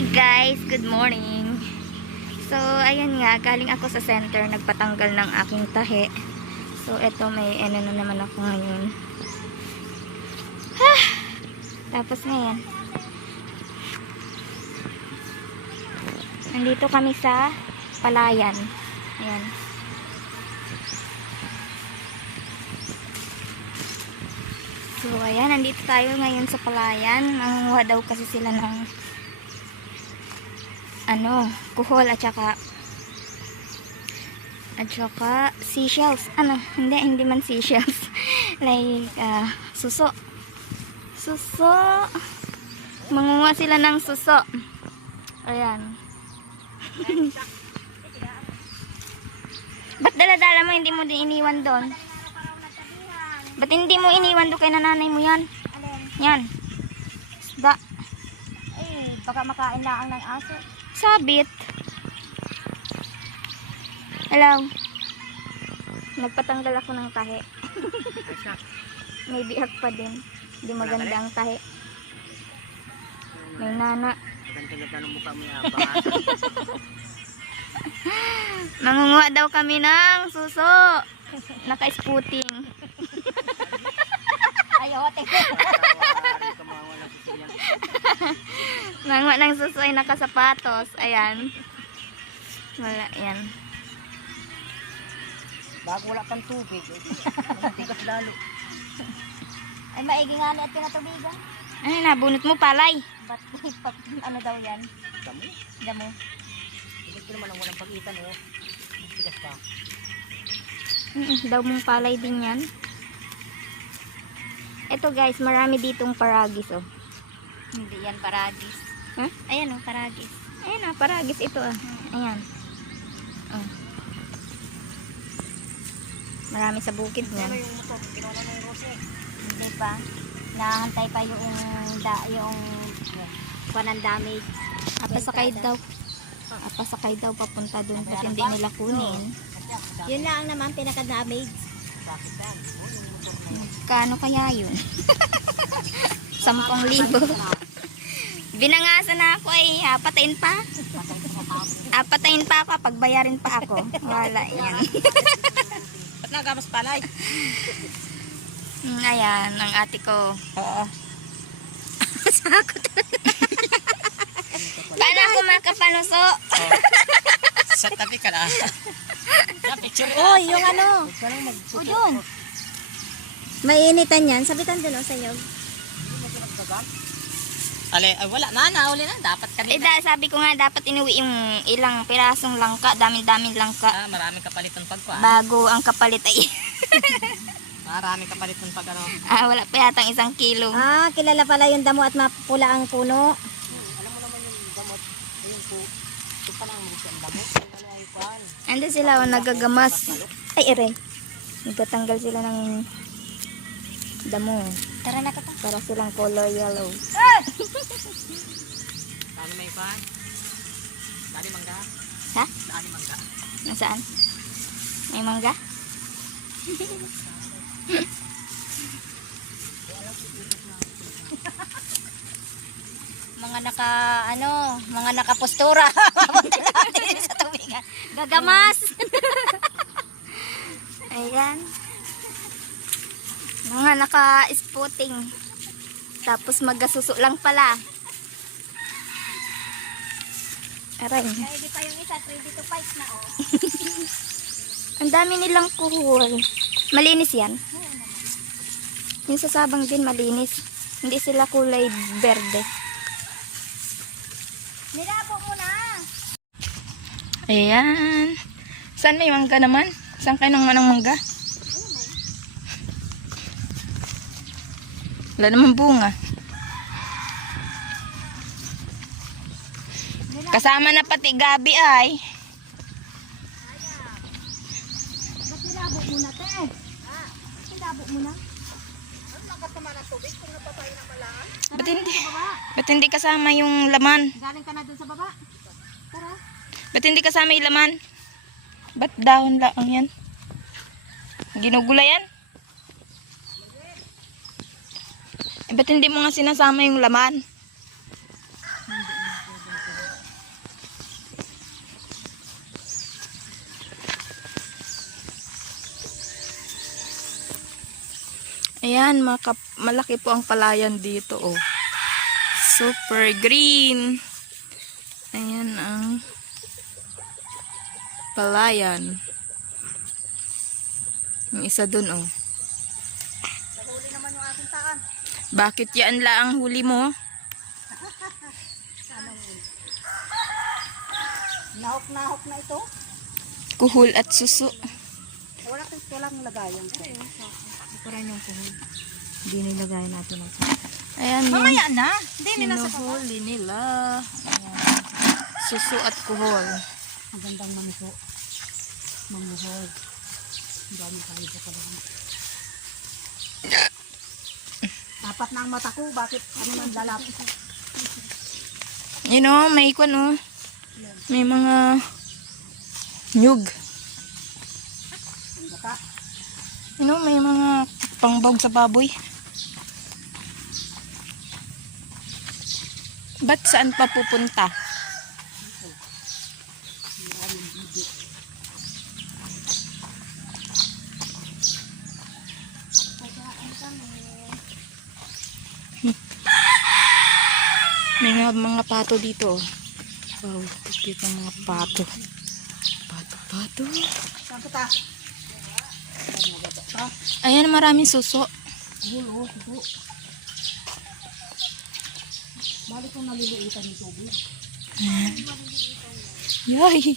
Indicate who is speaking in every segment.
Speaker 1: Hi guys, good morning. So, ayan nga, galing ako sa center, nagpatanggal ng aking tahe. So, eto may ano na naman ako ngayon. Ha! Tapos ngayon. Nandito kami sa Palayan. Ayan. So, ayan, nandito tayo ngayon sa Palayan. Nangunguha daw kasi sila ng ano, kuhol at saka at saka seashells. Ano, hindi, hindi man seashells. like, ah, suso. Suso. Mangunguha sila ng suso. Ayan. Ba't dala-dala mo, hindi mo din iniwan doon? Ba't hindi mo iniwan doon kay nanay mo yan?
Speaker 2: Alin?
Speaker 1: Yan. Isda.
Speaker 2: Eh, baka makain lang ng aso.
Speaker 1: Sabit. Hello. Nagpatanggal ako ng tahe. May biak pa din. Hindi maganda ang tahe. May nana.
Speaker 3: Maganda ng mukha mo yabang.
Speaker 1: Mangunguha daw kami ng suso. Naka-spooting.
Speaker 2: Ayaw, ate.
Speaker 1: Mangunguha ng suso ay nakasapatos. Ayan. Wala, yan.
Speaker 3: Bago wala pang tubig. eh. Tigas lalo.
Speaker 2: Ay, maigi nga ni at pinatubigan.
Speaker 1: Ay, nabunot mo palay.
Speaker 2: Ba't ano daw yan?
Speaker 3: Damo.
Speaker 2: Damo.
Speaker 3: Tigas ko naman ang walang pag-itan oh. Tigas pa.
Speaker 1: Mm, daw mong palay din yan. Ito guys, marami ditong paragis oh.
Speaker 2: Hindi yan paragis.
Speaker 1: Huh?
Speaker 2: Ayan o, paragis.
Speaker 1: Ayan ah, paragis ito ah. Ayan. Oh. Marami sa bukid
Speaker 3: Ano
Speaker 1: niyan.
Speaker 3: yung motor? Ginawa na ng Rose.
Speaker 2: Hindi pa. Nahantay pa yung da, yung panang damage.
Speaker 1: Apasakay daw. Apasakay daw papunta dun kasi hindi nila kunin.
Speaker 2: Yun lang naman pinaka-damage.
Speaker 3: Oh.
Speaker 1: Kano kaya yun? Sampung libo. Binangasan na ako ay apatayin pa. Apatayin pa ako, pagbayarin pa ako. Wala yan.
Speaker 3: Ba't nagamas palay?
Speaker 1: Mm, Ayan, ang ate ko.
Speaker 3: Oo.
Speaker 1: Sakot. Paano ako makapanuso?
Speaker 3: Sa tabi ka na. Sa picture
Speaker 2: Oh, yung ano.
Speaker 3: Huwag ka mag.
Speaker 2: Mainitan yan. Sabitan dun o sa iyo.
Speaker 3: Ale, ay wala na, nauli na. Dapat
Speaker 1: Eh,
Speaker 3: kanina.
Speaker 1: dahil sabi ko nga, dapat inuwi yung ilang pirasong langka, daming-daming langka.
Speaker 3: Ah, maraming kapalitan pag pa.
Speaker 1: Bago ang kapalit ay,
Speaker 3: Maraming kapalitan pag ano.
Speaker 1: ah, wala pa yatang isang kilo.
Speaker 2: Ah, kilala pala yung damo at mapula ang puno.
Speaker 3: Alam mo naman yung gamot. Yung po. Ito pa lang ay pan.
Speaker 1: Ando sila, oh, nagagamas. Ay, ere. Nagtatanggal sila ng damo.
Speaker 2: Tara na ka
Speaker 1: Para silang color yellow.
Speaker 3: Dali may pan. Dali mangga.
Speaker 1: Ha?
Speaker 3: Dali mangga.
Speaker 1: Nasaan? May mangga?
Speaker 2: Mga naka, ano, mga nakapostura. sa tubigan. Gagamas.
Speaker 1: Ayan. Mga naka-spotting. Tapos magasuso lang pala. Aray.
Speaker 2: Pwede pa yung isa, 3 to 5 na oh.
Speaker 1: Ang dami nilang kuhol. Malinis yan. Yung sa sabang din malinis. Hindi sila kulay berde.
Speaker 2: Nilabo mo na.
Speaker 1: Ayan. Saan may mangga naman? Saan kayo ng manang mangga? Wala naman bunga. Kasama na pati gabi ay.
Speaker 2: Ba't nilabo mo na, te? Ah, nilabo mo na.
Speaker 1: Ba't hindi, ba't hindi kasama yung laman?
Speaker 2: Galing ka na dun sa baba. Tara.
Speaker 1: Ba't hindi kasama yung laman? Ba't dahon lang yan? Ginugula yan? Eh, ba't hindi mo nga sinasama yung laman? Ayan, makap malaki po ang palayan dito, oh. Super green. Ayan ang palayan. Yung isa dun, oh. Bakit yan la ang huli mo?
Speaker 3: Nahok-nahok na ito.
Speaker 1: Kuhul at susu.
Speaker 3: Wala kang walang lagayan ko.
Speaker 2: Ito rin yung kuhol. Hindi nilagay natin ang
Speaker 1: Ayan yung
Speaker 3: Mamaya na. Hindi nila sa
Speaker 1: hinuhuli nila. Ayan. Susu at kuhol.
Speaker 3: Ang gandang maniso. Mamuhol. Ang dami tayo sa palahan. Apat na ang mata ko. Bakit ano nang dalap?
Speaker 1: You know, may kwan oh. May mga nyug. You know, may mga pangbog sa baboy. Ba't saan pa pupunta? May mga, mga pato dito. oh. Wow, cute ang mga pato. Pato, pato.
Speaker 3: Saan kita?
Speaker 1: Ayan, maraming suso.
Speaker 3: Gulo. Ito. Balik kong naliliitan yung tubig.
Speaker 1: Yay!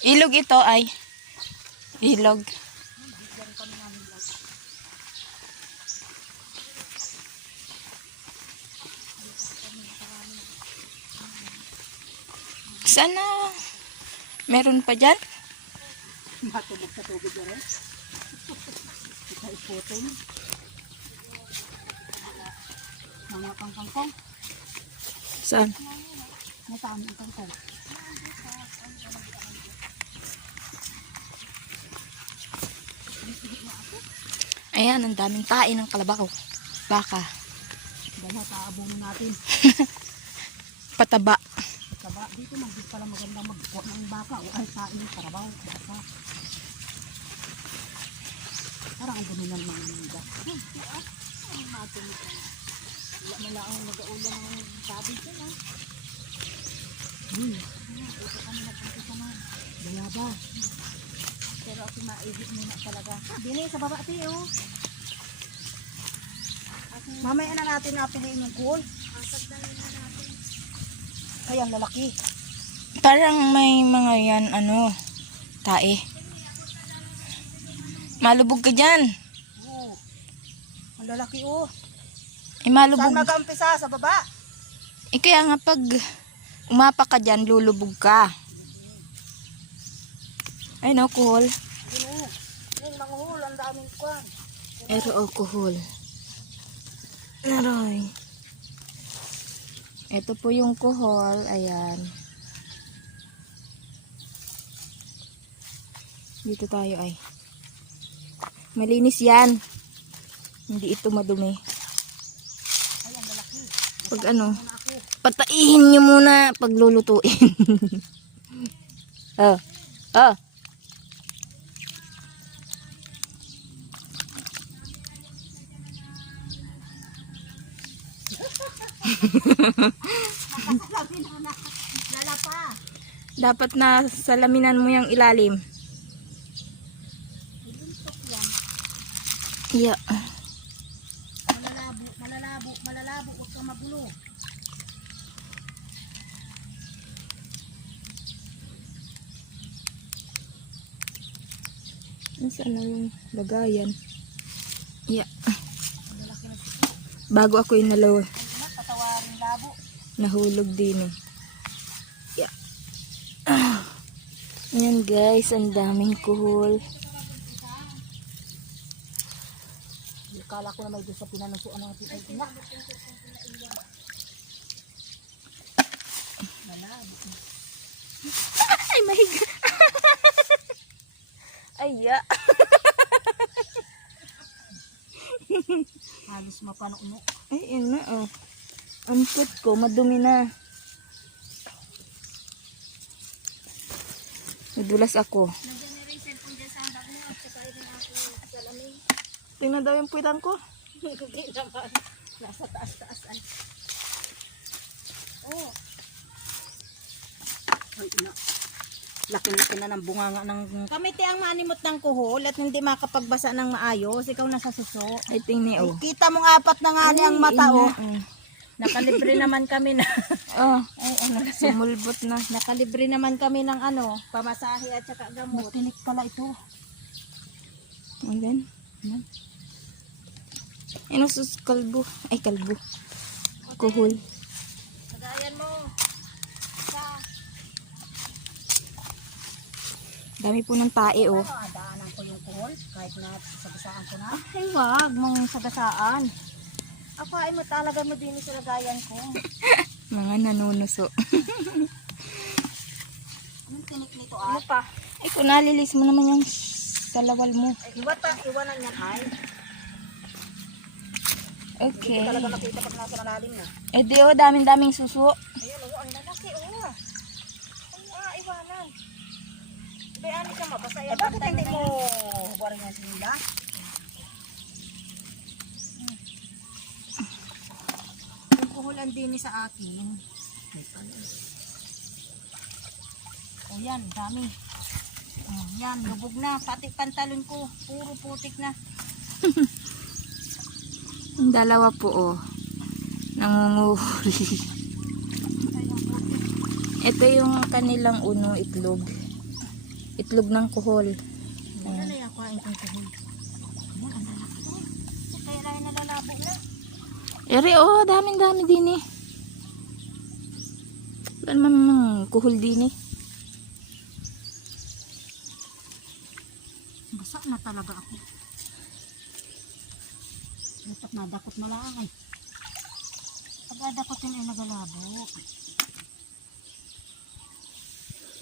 Speaker 1: Ilog ito ay ilog. Sana meron pa dyan?
Speaker 3: Matubog sa tubig rin. Ito iputol. Mga pangkangkong.
Speaker 1: Saan?
Speaker 3: Nasaan ang kangkong?
Speaker 1: Ayan, ang daming tae ng kalabaw. Baka.
Speaker 3: Dahil nataabunin natin.
Speaker 1: Pataba.
Speaker 3: Saba, dito man di pala maganda magkuha ng baka o ay kain ng karabaw. Baka. Parang ang dumi ng mga nida. Ang natin ito. Wala mo lang ang nag-aulan ng sabi ko na. Hmm. Ito kami nagpunta na. Bayaba. Pero ako maigit muna talaga. Bili sa baba tiyo. Mamaya na natin napiliin yung kuol. Ay, ang lalaki.
Speaker 1: Parang may mga yan, ano, tae. Malubog ka dyan.
Speaker 3: Oo. Ang lalaki oh.
Speaker 1: Eh, malubog.
Speaker 3: Saan mag-umpisa? Sa baba?
Speaker 1: Eh, kaya nga pag umapa ka dyan, lulubog ka. Ay, no, kuhol. Ero, oh, kuhol. Naroy. Ito po yung kuhol. Ayan. Dito tayo ay. Malinis yan. Hindi ito madumi. Pag ano, pataihin nyo muna pag lulutuin. oh. Oh. Dapat na salaminan mo yung ilalim. Yeah.
Speaker 3: Malalabo, malalabo, malalabo. Huwag ka magulo.
Speaker 1: Nasaan na yung lagayan? Yeah.
Speaker 3: Na siya.
Speaker 1: Bago ako yung nahulog din eh. Yeah. Ayan guys, ang daming kuhol.
Speaker 3: Kala ko na may doon sa pinanusuan ng ating ay ina. Malabo.
Speaker 1: Ay, ya.
Speaker 3: Halos mapano-uno.
Speaker 1: Ay, yun na, oh. Ang put ko, madumi na. Nadulas ako. Tingnan daw yung puwitan ko.
Speaker 3: Hindi naman. Nasa taas-taas ay. Oh. Ay, ina. Laki-laki na ng bunganga ng... Kamiti ang manimot ng kuhol at hindi makapagbasa ng maayos. Ikaw nasa suso.
Speaker 1: Ay, tingni, oh.
Speaker 3: Kita mong apat na nga ang mata, oh.
Speaker 1: ina, oh.
Speaker 3: Nakalibre naman kami na.
Speaker 1: Oh,
Speaker 3: Ay, ano.
Speaker 1: sumulbot na.
Speaker 3: Nakalibre naman kami ng ano, pamasahe at saka gamot. Matinik pala ito.
Speaker 1: Ayan. Ano sus kalbo? Ay, kalbo. Kuhol.
Speaker 3: Lagayan mo. Sa,
Speaker 1: Dami po ng tae, oh.
Speaker 3: ano, daanan ko yung kuhol kahit na sagasaan ko na. Ay, wag mong sagasaan. Ako ay mo talaga mo din sa lagayan ko.
Speaker 1: Mga nanunuso.
Speaker 3: Anong tinik nito ah?
Speaker 1: Ano pa? Ay, kung nalilis mo naman yung salawal mo.
Speaker 3: Ay, iwan pa, iwanan yan ay.
Speaker 1: Okay.
Speaker 3: Talaga makita pag nasa malalim na.
Speaker 1: Eh di oh, daming-daming suso.
Speaker 3: Ayan, oh, ang lalaki, oh. Ay, ah, iwanan. Bayani ka mabasa yan. Eh, bakit hindi mo huwarin yan sinila? Hmm. Yung kuhulan din sa akin. O yan, dami. Oh, yan, lubog na. Pati pantalon ko. Puro putik na.
Speaker 1: Yung dalawa po, oh. Nangunguhuli.
Speaker 3: Ang.
Speaker 1: Ito yung kanilang uno itlog. Itlog ng kuhol.
Speaker 3: Ano na yung kain kong kuhol? Ang Kaya lang nalalabo na.
Speaker 1: Ere, oh, daming-dami din eh. Wala naman ng kuhol din eh.
Speaker 3: Basa na talaga ako. Dapat nadakot na lang ay. Pag adakotin ay nagalabo.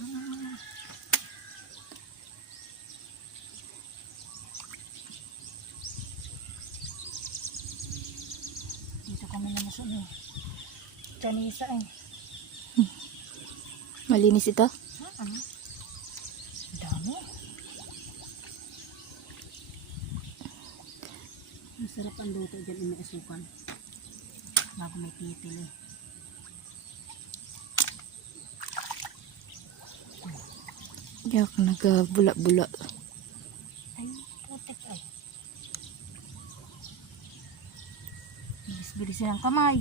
Speaker 3: Ah. Dito kami na masun eh.
Speaker 1: Malinis ito.
Speaker 3: Ha? Ano? Dami. Masarap ang luto dyan asukan. Bago may titil eh.
Speaker 1: Yak, nagabula-bula.
Speaker 3: Ay, putik ay. Bilis-bilis ang kamay.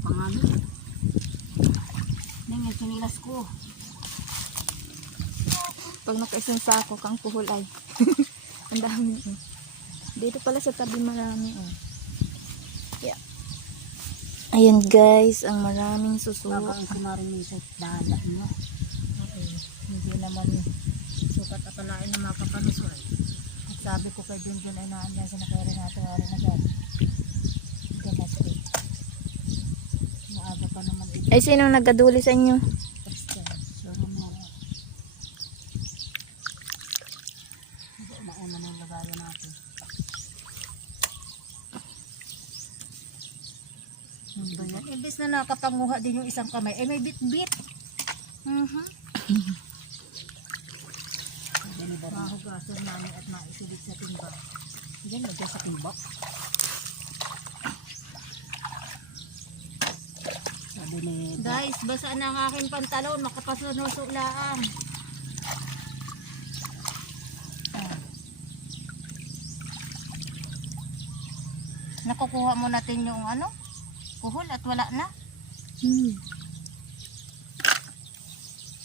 Speaker 3: Pangano. Nang yung sinilas ko.
Speaker 1: Pag nakaisang sako kang kuhol ay. Ang dami. eh. Dito pala sa tabi marami. Oh. Yeah. Ayan guys, ang maraming suso.
Speaker 3: Baka ang kumarin mo sa dala mo. Okay. Hindi naman sukat at alain na makapalusol. Sabi ko kay Junjun ay naan niya sa nakaya natin wala na dyan. Eh. Maaga pa naman ito.
Speaker 1: Ay, sino nagkaduli sa inyo?
Speaker 3: Christian. So, mo. Mauna na yung lagayan natin. Ba yan? Imbis na nakapanguha din yung isang kamay, eh may bit-bit. Mhm. Mahugasan namin at maisulit sa timba. Yan, lagyan sa timba. Sabi ni Guys, basa na ang aking pantalon. Makapasunusulaan. Nakukuha mo natin yung ano? Kuhol at wala na.
Speaker 1: Hmm.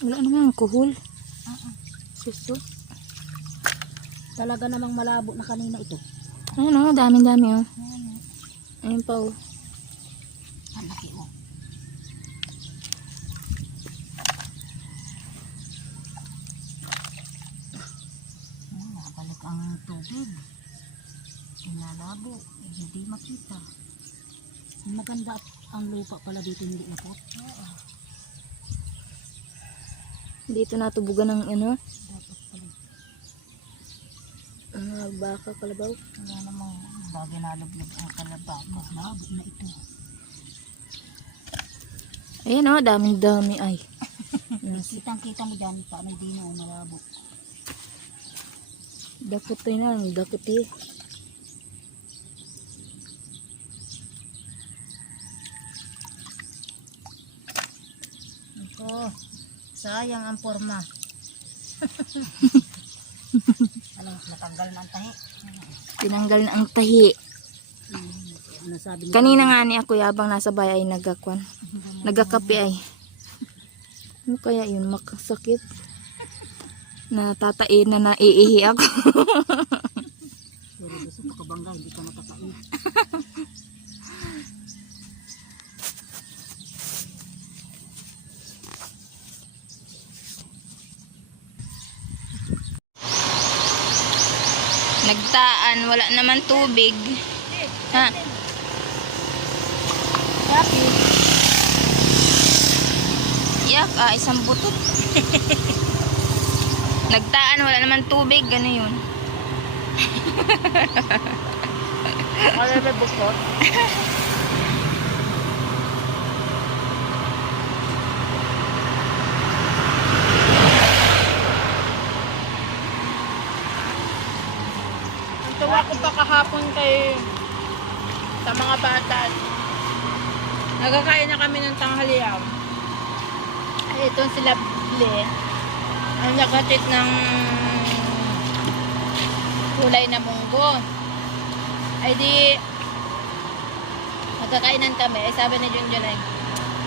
Speaker 1: Wala naman kuhol.
Speaker 3: Uh-uh.
Speaker 1: Suso.
Speaker 3: Talaga namang malabo na kanina ito.
Speaker 1: Ayun oh, daming-dami oh.
Speaker 3: Ayan,
Speaker 1: Ayun pa oh.
Speaker 3: ang laki mo. Oh, nakabalik ang tubig. Inalabo. Eh, hindi makita. Maganda at ang lupa pala dito hindi ito. Oo.
Speaker 1: Dito natubugan ng ano?
Speaker 3: Dapat pala.
Speaker 1: Mga baka kalabaw.
Speaker 3: Wala namang bagay na ang kalabaw. Malabo na ito.
Speaker 1: Ayan oh, daming dami ay. Nas-
Speaker 3: Kitang kita mo dyan, paano di na malabo.
Speaker 1: Dakot tayo na, dakot eh.
Speaker 3: Ito, sayang ang forma. ano, natanggal na ang tahi.
Speaker 1: Tinanggal na ang tahi.
Speaker 3: Ano niya?
Speaker 1: Kanina nga ni ako yabang nasa bahay ay nagakwan. Nagakape ay. Ano kaya yun? Makasakit. Natatain na naiihi ako.
Speaker 3: Pero gusto pakabangga, hindi ka nakatain.
Speaker 1: Nagtaan, wala naman tubig. Ha? Yak, ah, isang butot. Nagtaan, wala naman tubig. Gano yun?
Speaker 3: Wala na bukot.
Speaker 4: Ang tuwa ko pa kahapon kay sa mga bata. Nagkakain na kami ng tanghalian. Ito sila Ble. Ang nakatit ng kulay na munggo. Ay di, nagkakainan kami. Ay sabi ni Junjun ay,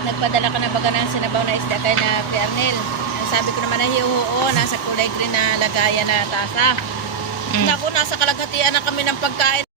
Speaker 4: nagpadala ka na baga ng sinabaw na isda kay na Piernil. Ay sabi ko naman ay oo, nasa kulay green na lagayan na tasa.
Speaker 1: Mm.
Speaker 4: Naku, nasa kalagatian na kami ng pagkain.